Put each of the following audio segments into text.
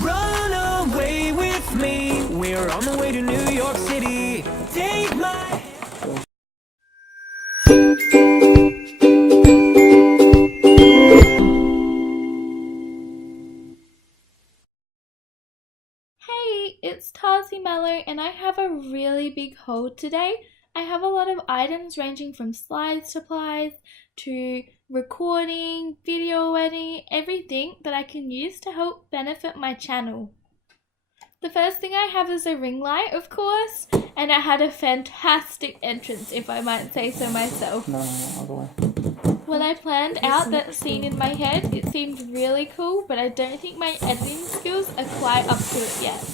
Run away with me. We're on the way to New York City. Take my Hey, it's Tarzimallow and I have a really big haul today. I have a lot of items ranging from slide supplies to recording, video editing, everything that I can use to help benefit my channel. The first thing I have is a ring light, of course, and it had a fantastic entrance, if I might say so myself. No, other way. When I planned out that scene in my head, it seemed really cool, but I don't think my editing skills are quite up to it yet.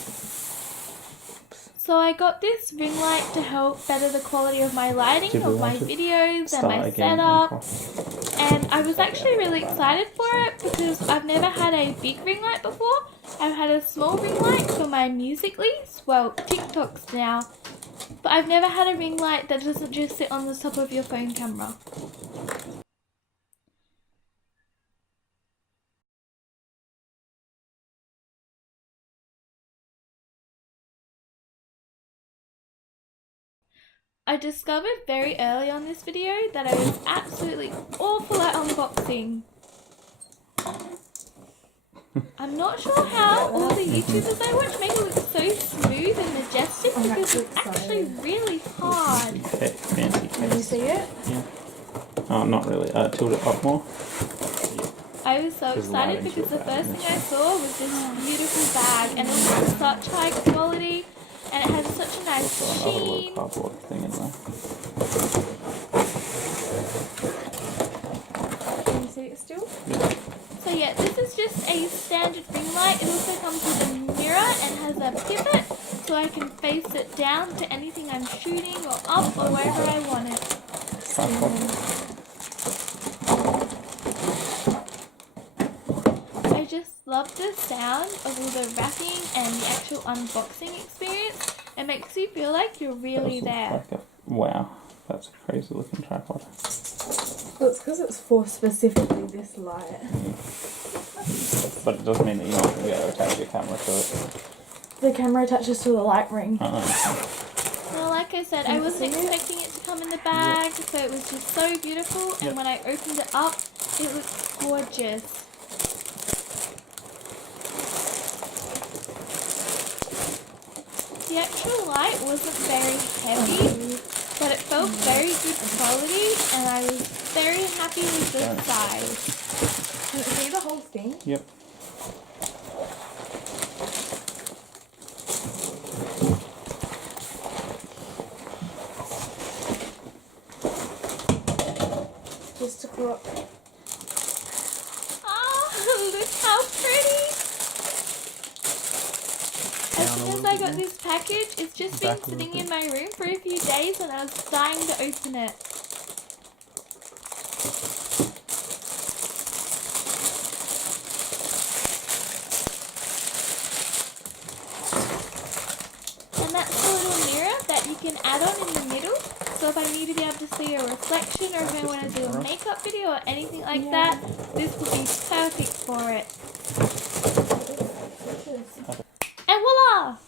So I got this ring light to help better the quality of my lighting, of my videos and my setup. And I was actually really excited for it because I've never had a big ring light before. I've had a small ring light for my Musical.lys, well, TikToks now. But I've never had a ring light that doesn't just sit on the top of your phone camera. I discovered very early on this video that I was absolutely awful at unboxing. I'm not sure how all the YouTubers I watch make it look so smooth and majestic because it's actually really hard. Fancy case. Can you see it? Yeah. Oh, not really. Tilt it up more. I was so excited because the first thing I saw was this beautiful bag and it was such high quality. And it has such a nice sheen. Cardboard thing in there. Can you see it still? Yeah. So yeah, this is just a standard ring light. It also comes with a mirror and has a pivot so I can face it down to anything I'm shooting or up or wherever I want it. I just love the sound of all the wrapping and the actual unboxing experience. It makes you feel like you're really there. Wow, that's a crazy looking tripod. Well, it's because it's for specifically this light. But it doesn't mean that you're not going to be able to attach your camera to it. The camera attaches to the light ring. Well, like I said, I wasn't expecting it to come in the bag, so it was just so beautiful. And when I opened it up, it looked gorgeous. The actual light wasn't very heavy, but it felt very good quality, and I was very happy with the size. Can it see the whole thing? Yep. Just a clock. Oh, look how pretty! As soon as I got this package, it's just been sitting in my room for a few days and I was dying to open it. And that's the little mirror that you can add on in the middle. So if I need to be able to see a reflection or if I want to do a makeup video or anything like that, this would be perfect for it. And voila!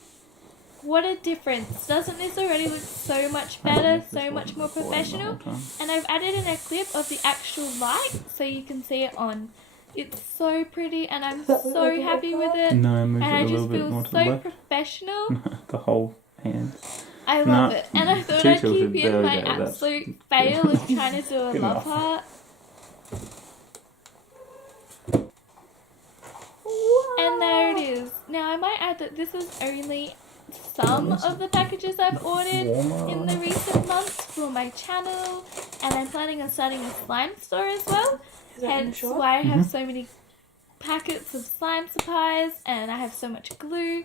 What a difference. Doesn't this already look so much better, so much more professional? And I've added in a clip of the actual light so you can see it on. It's so pretty and I'm so happy with it. No, move and it I a little just bit feel more to the so left. professional. The whole hand. I love it. And I thought I'd keep in my That's absolute fail of trying to do a love heart. And there it is. Now I might add that this is only some of the packages I've ordered in the recent months for my channel, and I'm planning on starting a slime store as well, hence why I have so many packets of slime supplies and I have so much glue.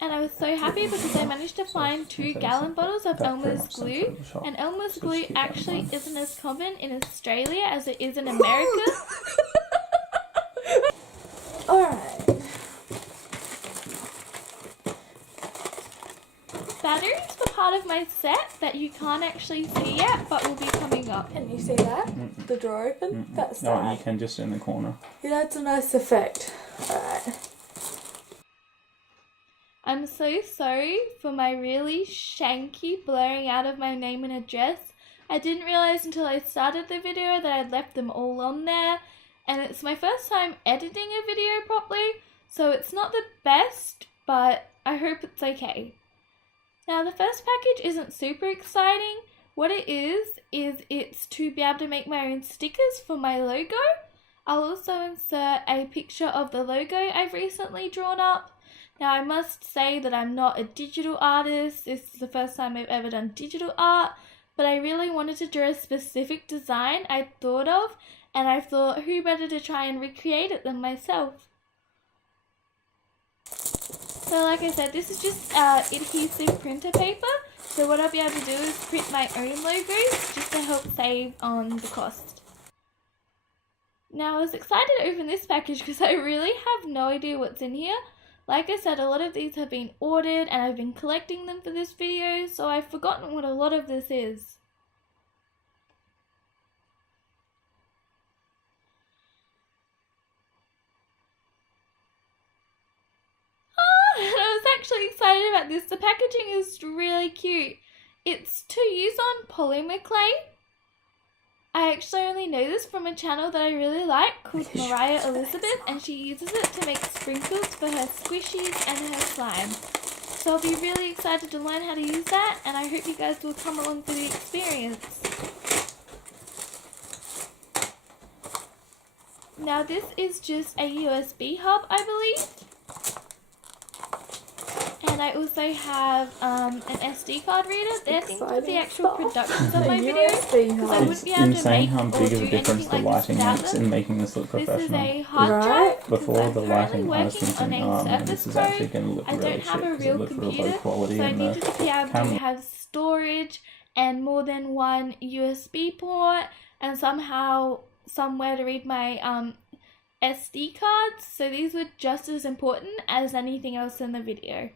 And I was so happy because I managed to find 2-gallon bottles of Elmer's glue, and Elmer's glue actually isn't as common in Australia as it is in America. Alright. Batteries for part of my set that you can't actually see yet but will be coming up. Can you see that? The drawer open? That's No, that. you can just in the corner. It adds a nice effect. Alright. I'm so sorry for my really shanky blurring out of my name and address. I didn't realise until I started the video that I'd left them all on there, and it's my first time editing a video properly, so it's not the best, but I hope it's okay. Now, the first package isn't super exciting. What it is it's to be able to make my own stickers for my logo. I'll also insert a picture of the logo I've recently drawn up. Now, I must say that I'm not a digital artist. This is the first time I've ever done digital art, but I really wanted to draw a specific design I thought of, and I thought who better to try and recreate it than myself. So like I said, this is just adhesive printer paper, so what I'll be able to do is print my own logos just to help save on the cost. Now, I was excited to open this package because I really have no idea what's in here. Like I said, a lot of these have been ordered and I've been collecting them for this video, so I've forgotten what a lot of this is. Oh, I was actually excited about this. The packaging is really cute. It's to use on polymer clay. I actually only know this from a channel that I really like called Mariah Elizabeth, and she uses it to make sprinkles for her squishies and her slime. So I'll be really excited to learn how to use that, and I hope you guys will come along for the experience. Now this is just a USB hub, I believe. And I also have an SD card reader. They're things for the actual productions of my videos, because I wouldn't be able to Insane make how or big do of a difference the anything like this lighting without makes them. in making this look This is professional. a hard drive. Right. because Before I'm the currently lighting, I was working on thinking, a oh man, Surface this is Pro. actually going to look I really don't shit have a because it real looks real low computer, quality so I in the needed to be able to camera. have storage and more than one USB port, and somehow somewhere to read my SD cards. So these were just as important as anything else in the video.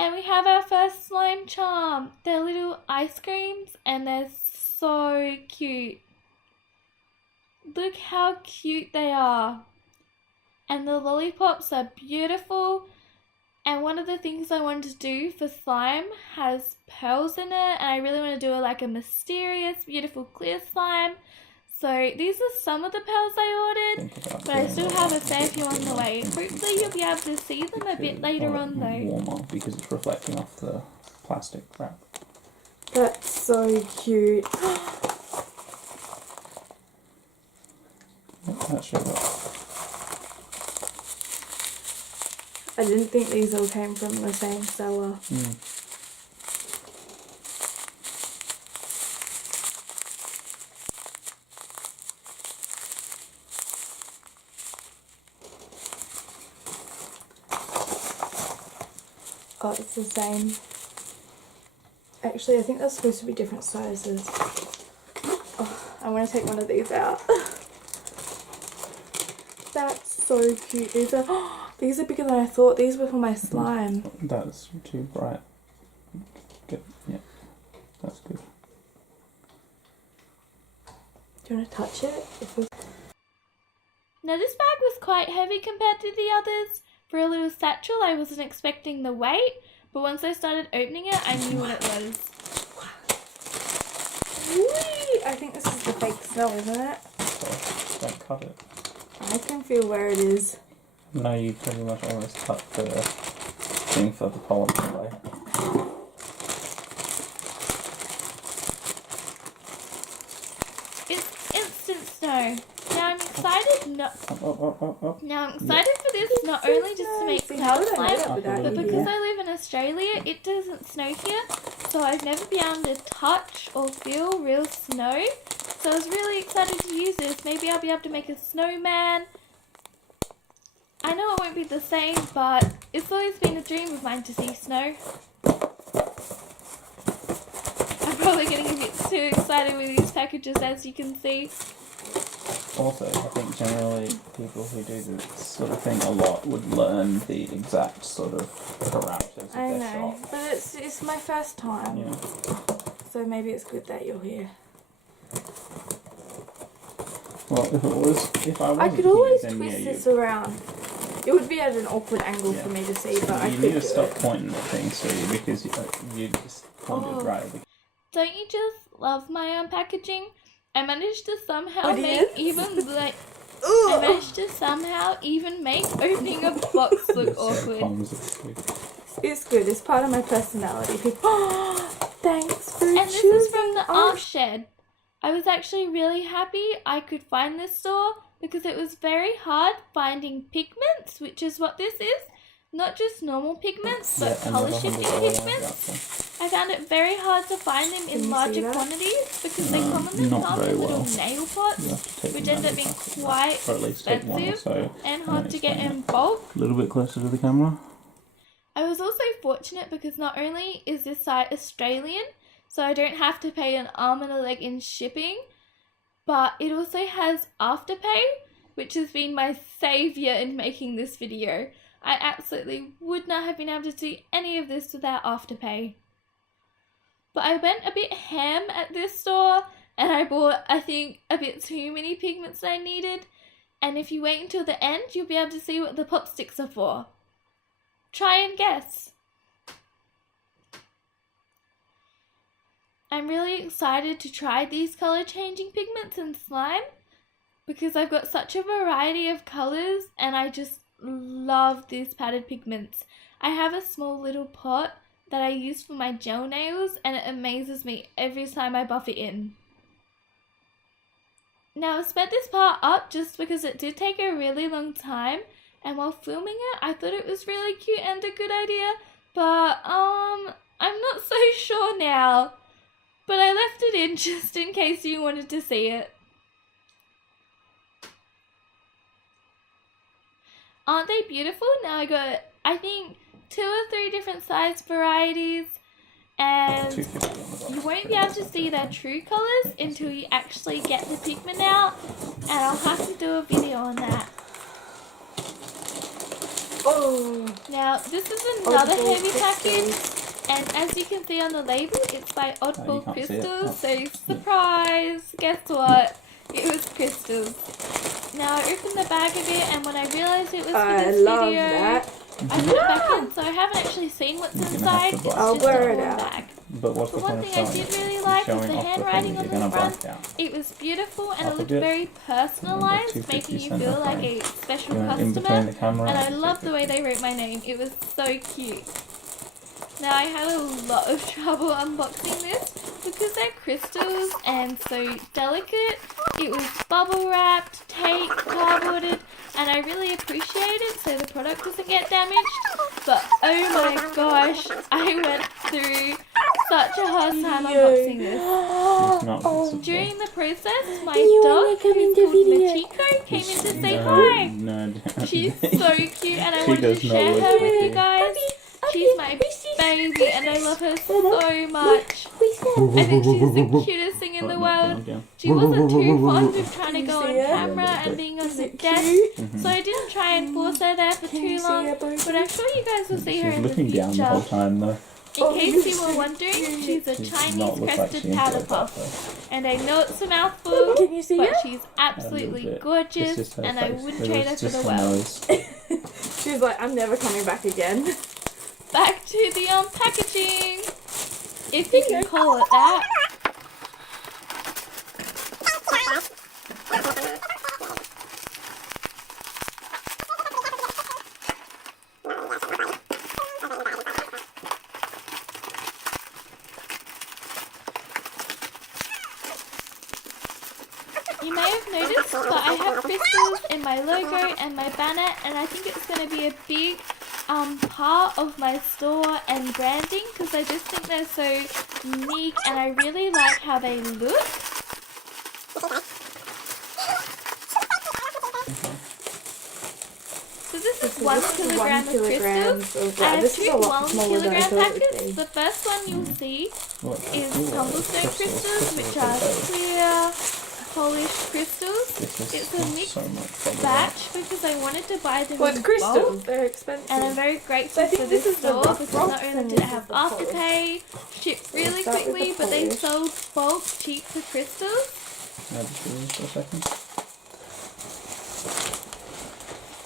And we have our first slime charm. They're little ice creams and they're so cute. Look how cute they are. And the lollipops are beautiful. And one of the things I wanted to do for slime has pearls in it. And I really want to do like a mysterious, beautiful clear slime. So these are some of the pearls I ordered, but I still have a fair few on the way. Hopefully you'll be able to see them a bit later on though. Warmer because it's reflecting off the plastic wrap. That's so cute. That shows up. I didn't think these all came from the same seller. Oh, it's the same. Actually, I think that's supposed to be different sizes. Oh, I want to take one of these out. That's so cute. These are bigger than I thought. These were for my slime. That's too bright. Good. Yeah, that's good. Do you want to touch it? Now this bag was quite heavy compared to the others. For a little satchel, I wasn't expecting the weight, but once I started opening it, I knew what it was. Whee! I think this is the fake snow, isn't it? So don't cut it. I can feel where it is. No, you pretty much almost cut the thing for the polymer away. It's instant snow. Now I'm excited. Now I'm excited for this not only just to make cloud slime, but because I live in Australia, it doesn't snow here, so I've never been able to touch or feel real snow. So I was really excited to use this. Maybe I'll be able to make a snowman. I know it won't be the same, but it's always been a dream of mine to see snow. I'm probably getting a bit too excited with these packages, as you can see. Also, I think generally people who do this sort of thing a lot would learn the exact sort of parameters of I their know, shop. but it's my first time, Yeah. so maybe it's good that you're here. Well, if I wasn't I could always here, then twist yeah, this around. It would be at an awkward angle for me to see, but I you could need do to stop it. pointing at things, so because you just pointed right at the Don't you just love my unpackaging? I managed to somehow Audience? make I managed to somehow even make opening a box look awkward. It's good. It's part of my personality. People, thanks for And this is choosing from the our art shed. I was actually really happy I could find this store because it was very hard finding pigments, which is what this is. Not just normal pigments, but colour shifting pigments. I found it very hard to find them in larger quantities because they commonly come in little nail pots, which end up being quite expensive and hard to get in bulk. A little bit closer to the camera. I was also fortunate because not only is this site Australian, so I don't have to pay an arm and a leg in shipping, but it also has Afterpay, which has been my saviour in making this video. I absolutely would not have been able to do any of this without Afterpay. But I went a bit ham at this store and I bought, I think, a bit too many pigments I needed. And if you wait until the end, you'll be able to see what the pop sticks are for. Try and guess. I'm really excited to try these colour changing pigments in slime because I've got such a variety of colours and I just love these padded pigments. I have a small little pot that I use for my gel nails and it amazes me every time I buff it in. Now I've sped this part up just because it did take a really long time, and while filming it I thought it was really cute and a good idea, but I'm not so sure now. But I left it in just in case you wanted to see it. Aren't they beautiful? Now I got, I think, 2 or 3 different size varieties, and you won't be able to see their true colours until you actually get the pigment out, and I'll have to do a video on that. Oh. Now this is another heavy package, and as you can see on the label, it's by Oddball Crystals, so surprise, guess what? It was crystals. Now I opened the bag a bit, and when I realised it was for this video, I put it back in, so I haven't actually seen what's inside. It's I'll just a blur it torn out. bag. But what's The the one point of thing I showing did it? really like was Showing the off the handwriting thing on that the you're gonna front. black out. It was beautiful and Off it a looked bit. very personalised, 250 making you cent feel off like thing. a special You know, in between customer. the camera And I and love the way they wrote my name. It was so cute. Now I had a lot of trouble unboxing this because they're crystals and so delicate. It was bubble wrapped, taped, cardboarded, and I really appreciate it so the product doesn't get damaged. But oh my gosh, I went through such a hard time unboxing this. It's not visible. During the process, my dog, who's called Machiko, came in to say hi. No, She's so cute and I She wanted to does not share look her with like you you. guys. She's my baby and I love her so much. I think she's the cutest thing in the world. She wasn't too fond of trying to go on camera and being on the desk, so I didn't try and force her there for too long, but I'm sure you guys will see her She's in the looking down the whole future. time though. In case you were wondering, she's a She does Chinese not look like crested she powder enjoyed that puff. though. And I know it's a mouthful, Can you see but her? she's absolutely bit. It's gorgeous just her and I face. wouldn't It trade her was for just the her world. nose. She's like, I'm never coming back again. Back to the packaging, if you can call it that. You may have noticed, but I have crystals in my logo and my banner, and I think it's going to be a big part of my store and branding because I just think they're so unique and I really like how they look. So this is 1 kilogram of crystals. I have 2 1 kilogram packets. The first one you'll see is tumblestone crystals, which are clear, polished crystals. This It's a is mixed so much fun. batch because I wanted to buy them Well, in it's crystals. bulk. They're expensive. And I'm very grateful So I think for this this is the store rough because rocks not only and did it this have is the polish. afterpay, shipped really start with the quickly, but they polish. sold bulk cheaper crystals. Can I just do this for a second?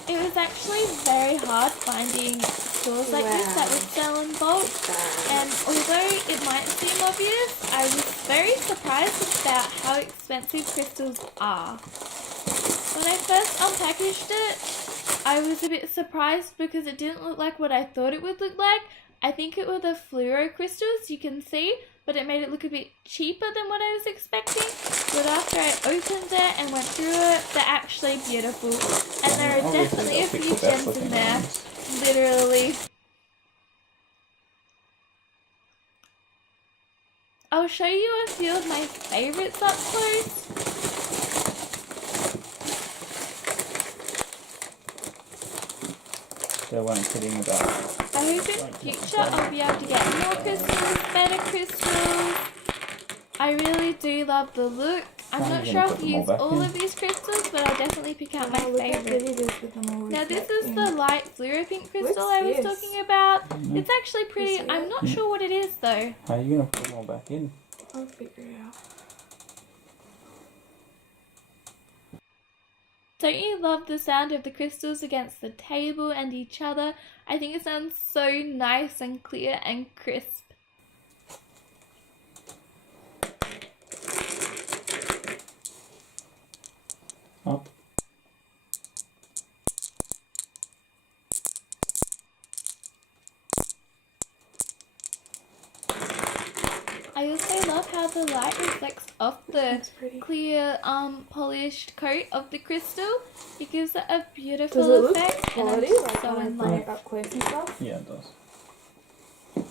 It was actually very hard finding stores like this that would sell in bulk. And although it might seem obvious, I was very surprised about how expensive crystals are. When I first unpackaged it, I was a bit surprised because it didn't look like what I thought it would look like. I think it were the fluoro crystals, you can see, but it made it look a bit cheaper than what I was expecting. But after I opened it and went through it, they're actually beautiful. And there are Obviously definitely a they'll pick few the best gems in looking there. ones. Literally. I'll show you a few of my favorites up close. They weren't kidding about. I hope in future I'll be able to get more crystals, better crystals. I really do love the look. I'm How are not you sure gonna I'll put them all use back all in? of these crystals, but I'll definitely pick out my Look how favorite. pretty it is with them all Now this is reflecting. the light fluoro pink crystal What's I was this? talking about. It's actually pretty. see I'm it? not sure what it is though. How are you gonna put them all back in? I'll figure it out. Don't you love the sound of the crystals against the table and each other? I think it sounds so nice and clear and crisp. Up. I also love how the light reflects off the That's pretty. clear polished coat of the crystal. It gives it a beautiful Does it look effect quality? and I'm Like so when in I bring love. it up close and stuff? Yeah, it does.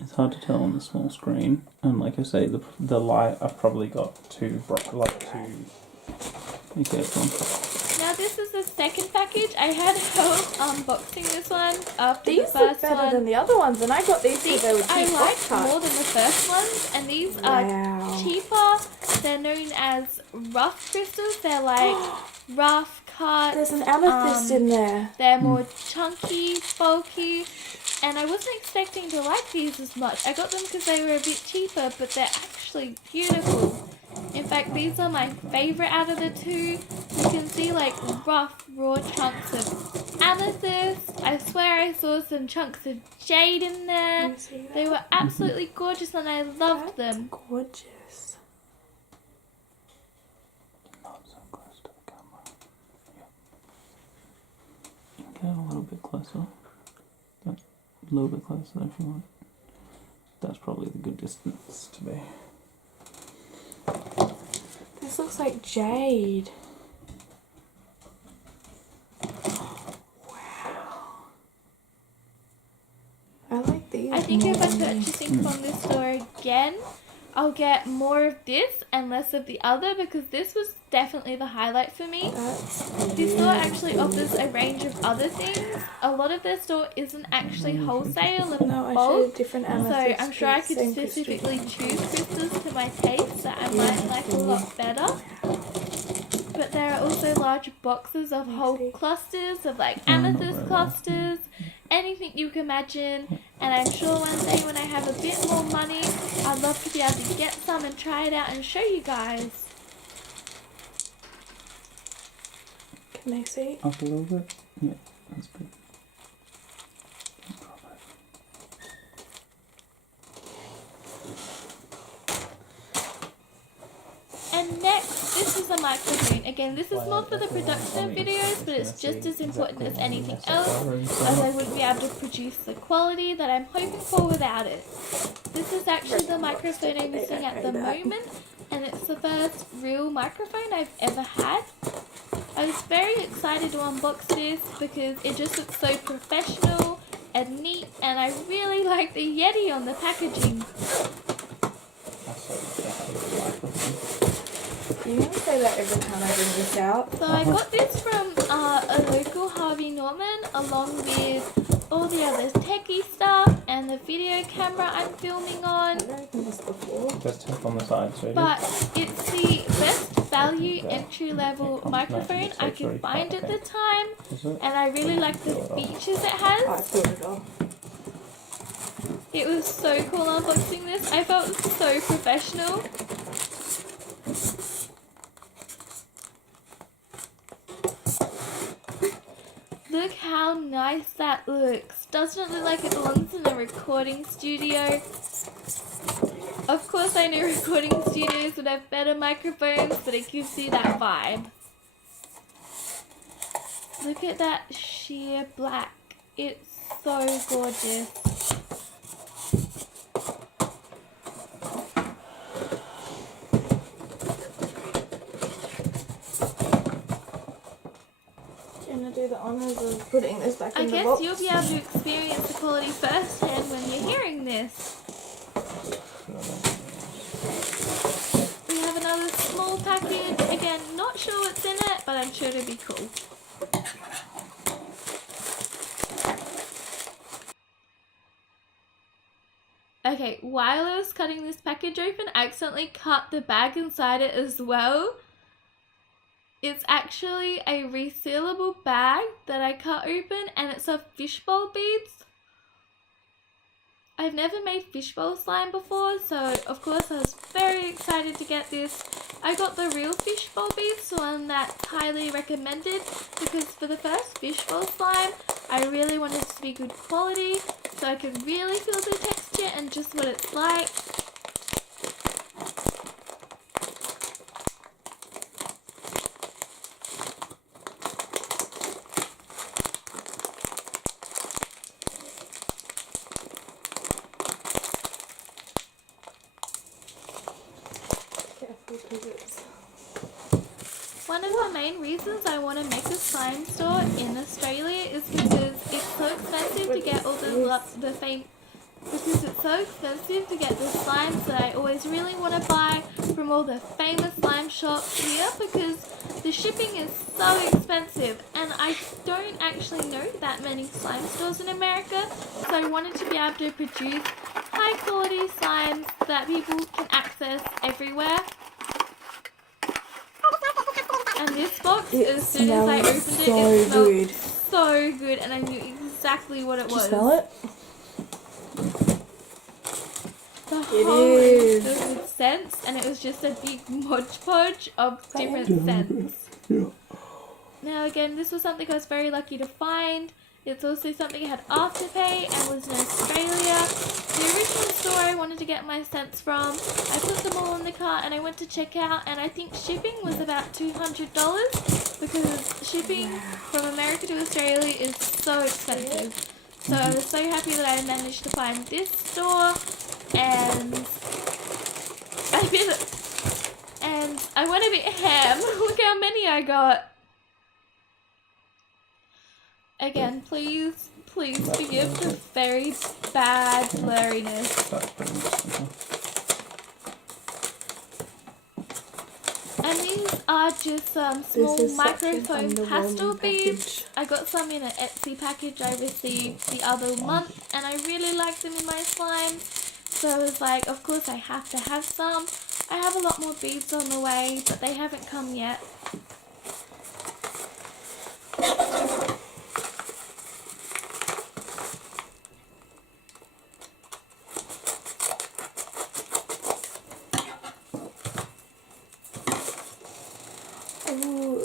It's hard to tell on the small screen, and like I say, the light I've probably got too bright, like too. Be careful. Now this is the second package. I had help unboxing this one after These the look first better one. than the other ones, and I got these These because they were I cheap like box cuts. more than the first ones, and these are Wow. cheaper. They're known as rough crystals. They're like rough cut. There's an amethyst in there. They're more chunky, bulky, and I wasn't expecting to like these as much. I got them because they were a bit cheaper, but they're actually beautiful. In fact, these are my favorite out of the two. You can see like rough, raw chunks of amethyst. I swear I saw some chunks of jade in there. Can you see that? They were absolutely gorgeous and I loved them. Gorgeous. Not so close to the camera. Yeah. Get a little bit closer. A little bit closer if you want. That's probably the good distance to be. This looks like jade. Wow. I like these. I think more if I'm than these. purchasing from this store again, I'll get more of this and less of the other because this was definitely the highlight for me. That's This store actually offers a range of other things. A lot of their store isn't actually wholesale and No, I bulk, showed different so amethyst. I'm sure I could same crystal. specifically choose crystals to my taste that I might like a lot better. But there are also large boxes of whole clusters of like amethyst clusters, anything you can imagine. And I'm sure one day when I have a bit more money, I'd love to be able to get some and try it out and show you guys. Can they see? Up a little bit. Yeah, that's good. And next, this is a microphone. Again, this is more for the production of videos, but it's just as important as anything else, as I wouldn't be able to produce the quality that I'm hoping for without it. This is actually the microphone I'm using at the moment, and it's the first real microphone I've ever had. I was very excited to unbox this because it just looks so professional and neat, and I really like the Yeti on the packaging. You're going to say that every time I bring this out. So I got this from a local Harvey Norman along with all the other techie stuff, and the video camera I'm filming on. I've opened this before. There's tape on the side, so But it's the best value entry level microphone I could find at the time, is it? and I really like the features it I has. filled it off. It was so cool unboxing this. I felt so professional. Look how nice that looks. Doesn't it look like it belongs in a recording studio? Of course I know recording studios would have better microphones, but it gives you that vibe. Look at that sheer black. It's so gorgeous. Do the honors of putting this back in the box. I guess you'll be able to experience the quality firsthand when you're hearing this. We have another small package. Again, not sure what's in it, but I'm sure it'll be cool. Okay, while I was cutting this package open, I accidentally cut the bag inside it as well. It's actually a resealable bag that I cut open, and it's of fishbowl beads. I've never made fishbowl slime before, so of course I was very excited to get this. I got the real fishbowl beads, the one that's highly recommended, because for the first fishbowl slime, I really wanted it to be good quality, so I could really feel the texture and just what it's like. One of the main reasons I want to make a slime store in Australia is because it's so expensive to get all the slimes that I always really want to buy from all the famous slime shops here, because the shipping is so expensive and I don't actually know that many slime stores in America, so I wanted to be able to produce high quality slimes that people can access everywhere. And this box, as soon as I opened it, it smelled so good, and I knew exactly what it was. Did you smell it? The whole list of scents, and it was just a big modge-podge of different scents. Now again, this was something I was very lucky to find. It's also something I had Afterpay and was in Australia. The original store I wanted to get my scents from, I put them all in the cart and I went to check out, and I think shipping was about $200, because shipping from America to Australia is so expensive. So I was so happy that I managed to find this store, and I went a bit ham. Look how many I got. Again, please forgive the very bad blurriness. And these are just some small microfoam pastel beads. I got some in an Etsy package I received the other month, and I really liked them in my slimes. So I was like, of course I have to have some. I have a lot more beads on the way, but they haven't come yet.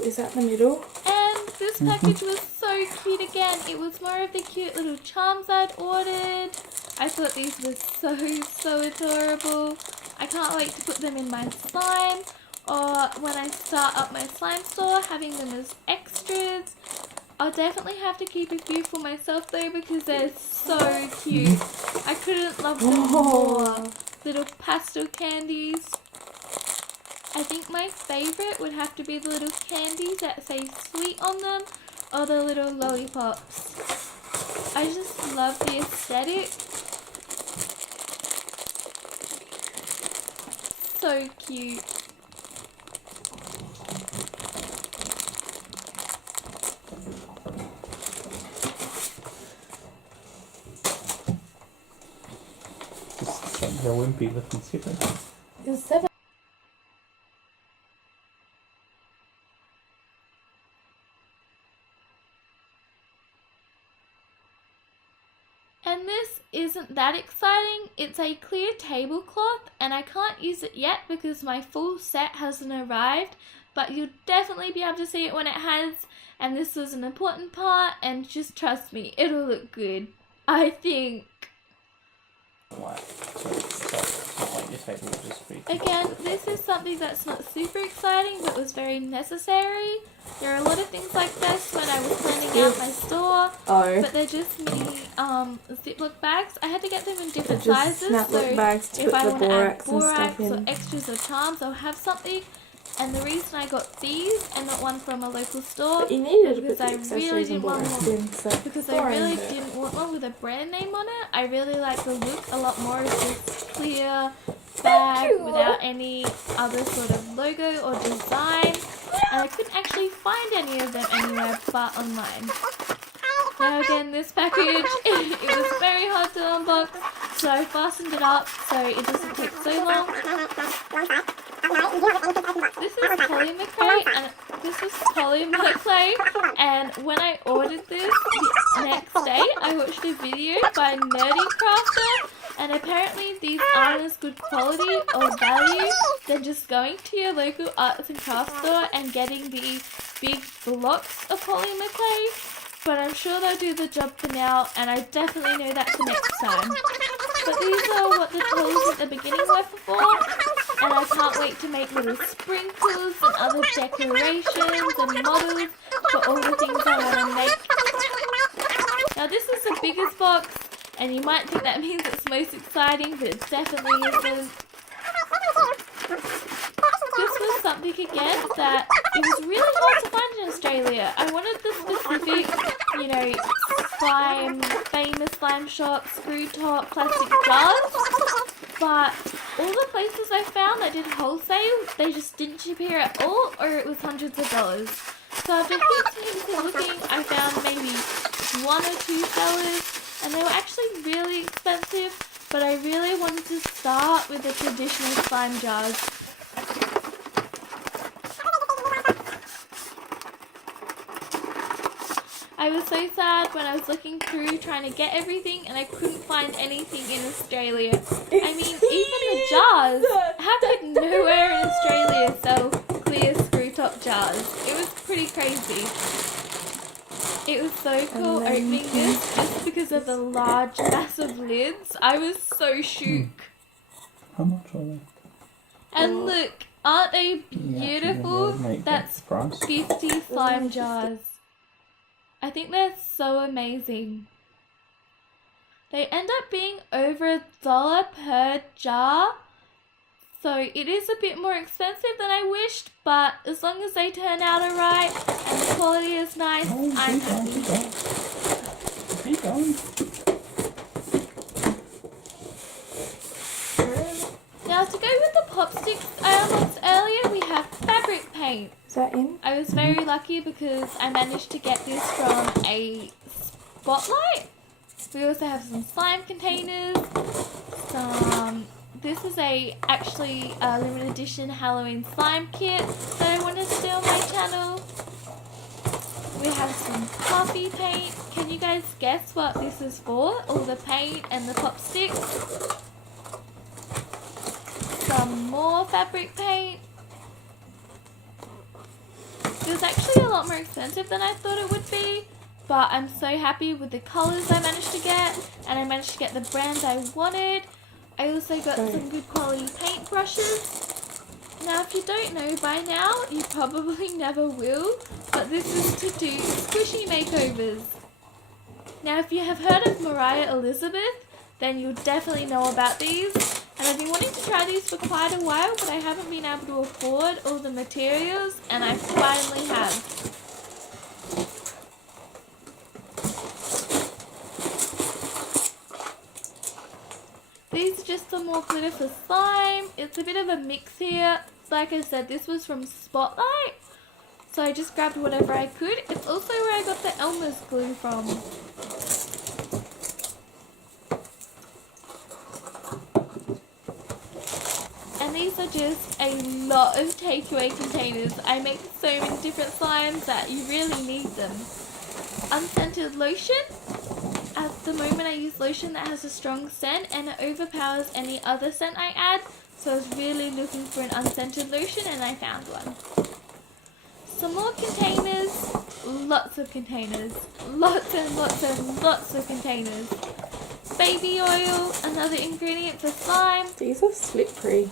Is that the middle? And this package was so cute again. It was more of the cute little charms I'd ordered. I thought these were so adorable. I can't wait to put them in my slime, or when I start up my slime store, having them as extras. I'll definitely have to keep a few for myself though, because they're so cute. I couldn't love them more. Little pastel candies. I think my favourite would have to be the little candies that say sweet on them, or the little lollipops. I just love the aesthetic. So cute. a wimpy looking skipper. It's 7. And this isn't that exciting. It's a clear tablecloth and I can't use it yet because my full set hasn't arrived, but you'll definitely be able to see it when it has, and this was an important part, and just trust me, it'll look good, I think. Like, so it's not like your table would just be... Again, this is something that's not super exciting, but was very necessary. There are a lot of things like this when I was planning out my store, but they're just mini Ziploc bags. I had to get them in different sizes, so bags to if put I the want to add borax and stuff borax or in. extras or charms, I'll have something. And the reason I got these and not one from a local store But you needed to because put the I really accessories didn't and want borax one. in, so Because I really didn't want one with a brand name on it. I really like the look a lot more of this clear bag without any other sort of logo or design. And I couldn't actually find any of them anywhere but online. Now again, this package, it was very hard to unbox, so I fastened it up so it doesn't take so long. This is polymer clay, and when I ordered this the next day, I watched a video by Nerdy Crafter, and apparently these aren't as good quality or value than just going to your local arts and crafts store and getting the big blocks of polymer clay, but I'm sure they'll do the job for now, and I definitely know that for next time. But these are what the tools at the beginning were for, and I can't wait to make little sprinkles and other decorations and models for all the things I want to make. Now this is the biggest box, and you might think that means it's most exciting, but it definitely isn't. This was something again that it was really hard to find in Australia. I wanted the specific, you know, famous slime shop, screw top, plastic jars, but all the places I found that did wholesale, they just didn't ship here at all, or it was hundreds of dollars. So after heaps of looking, I found maybe 1 or 2 sellers, and they were actually really expensive, but I really wanted to start with the traditional slime jars. I was so sad when I was looking through trying to get everything and I couldn't find anything in Australia. I mean, even the jars. How could nowhere in Australia sell clear screw top jars? It was pretty crazy. It was so cool opening this just because of the large, massive lids. I was so shook. How much are they? And look, aren't they beautiful? That's 50 slime jars. I think they're so amazing. They end up being over $1 per jar, so it is a bit more expensive than I wished, but as long as they turn out alright and the quality is nice, I'm happy. Keep going. Now to go with the pop sticks I unboxed earlier, we have fabric paint. Is that in? I was very lucky because I managed to get this from a spotlight. We also have some slime containers. This is actually a limited edition Halloween slime kit that I wanted to do on my channel. We have some puffy paint. Can you guys guess what this is for? All the paint and the pop sticks. Some more fabric paint. It was actually a lot more expensive than I thought it would be, but I'm so happy with the colours I managed to get, and I managed to get the brands I wanted. I also got some good quality paint brushes. Now if you don't know by now, you probably never will, but this is to do squishy makeovers. Now if you have heard of Mariah Elizabeth, then you'll definitely know about these. And I've been wanting to try these for quite a while, but I haven't been able to afford all the materials, and I finally have. These are just some more glitter for slime. It's a bit of a mix here. Like I said, this was from Spotlight, so I just grabbed whatever I could. It's also where I got the Elmer's glue from. are just a lot of takeaway containers. I make so many different slimes that you really need them. Unscented lotion. At the moment I use lotion that has a strong scent and it overpowers any other scent I add. So I was really looking for an unscented lotion and I found one. Some more containers. Lots of containers. Lots and lots and lots of containers. Baby oil, another ingredient for slime. These are slippery.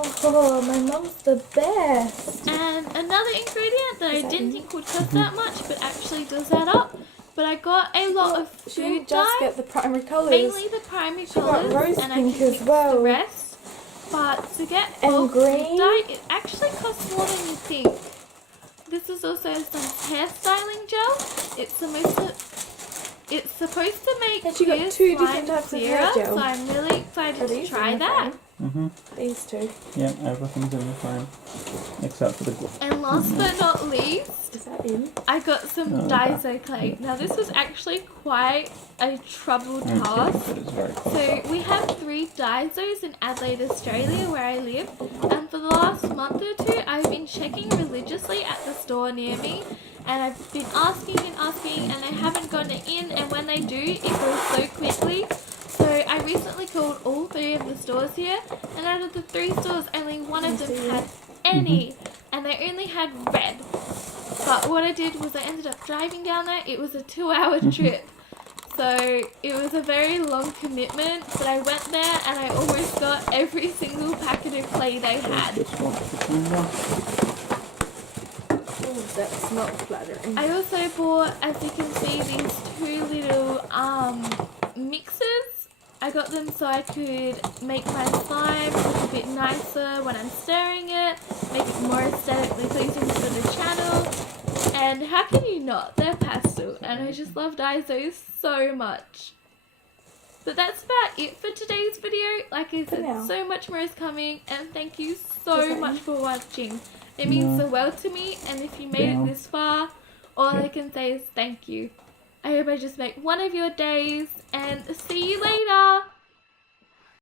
Oh, my mum's the best. And another ingredient that I didn't think would cost that much, but actually does add up. But I got a lot of She didn't food just dye, get the primary colours. mainly the primary She got colours, rose and I pink can as mix well. the rest. But to get And bulk green. food dye, it actually costs more than you think. This is also some hairstyling gel. It's supposed to make And she got clear 2 slime different types of clearer, hair gel. so I'm really excited Are to these try in the that. frame? These 2. Yeah, everything's in the frame except for the glue. And last but not least, Is that in? I got some Oh, DAISO clay. Now this was actually quite a troubled task. But it's very close So up. we have 3 DAISOs in Adelaide, Australia, where I live, and for the last month or 2 I've been checking religiously at the store near me, and I've been asking and they haven't gotten it in, and when they do it goes so quickly. So I recently called all 3 of the stores here, and out of the 3 stores only one of them had any, and they only had red. But what I did was I ended up driving down there. It was a 2-hour trip. So it was a very long commitment, but I went there and I almost got every single packet of clay they had. Just want to clean up. Oh, that's not flattering. I also bought, as you can see, these 2 little mixers. I got them so I could make my slime look a bit nicer when I'm stirring it, make it more aesthetically pleasing for the channel. And how can you not? They're pastel, and I just love DAISO so much. But that's about it for today's video. Like I said, now. so much more is coming, and thank you so much for watching. It means the world to me, and if you made it this far, all I can say is thank you. I hope I just make one of your days, and see you later!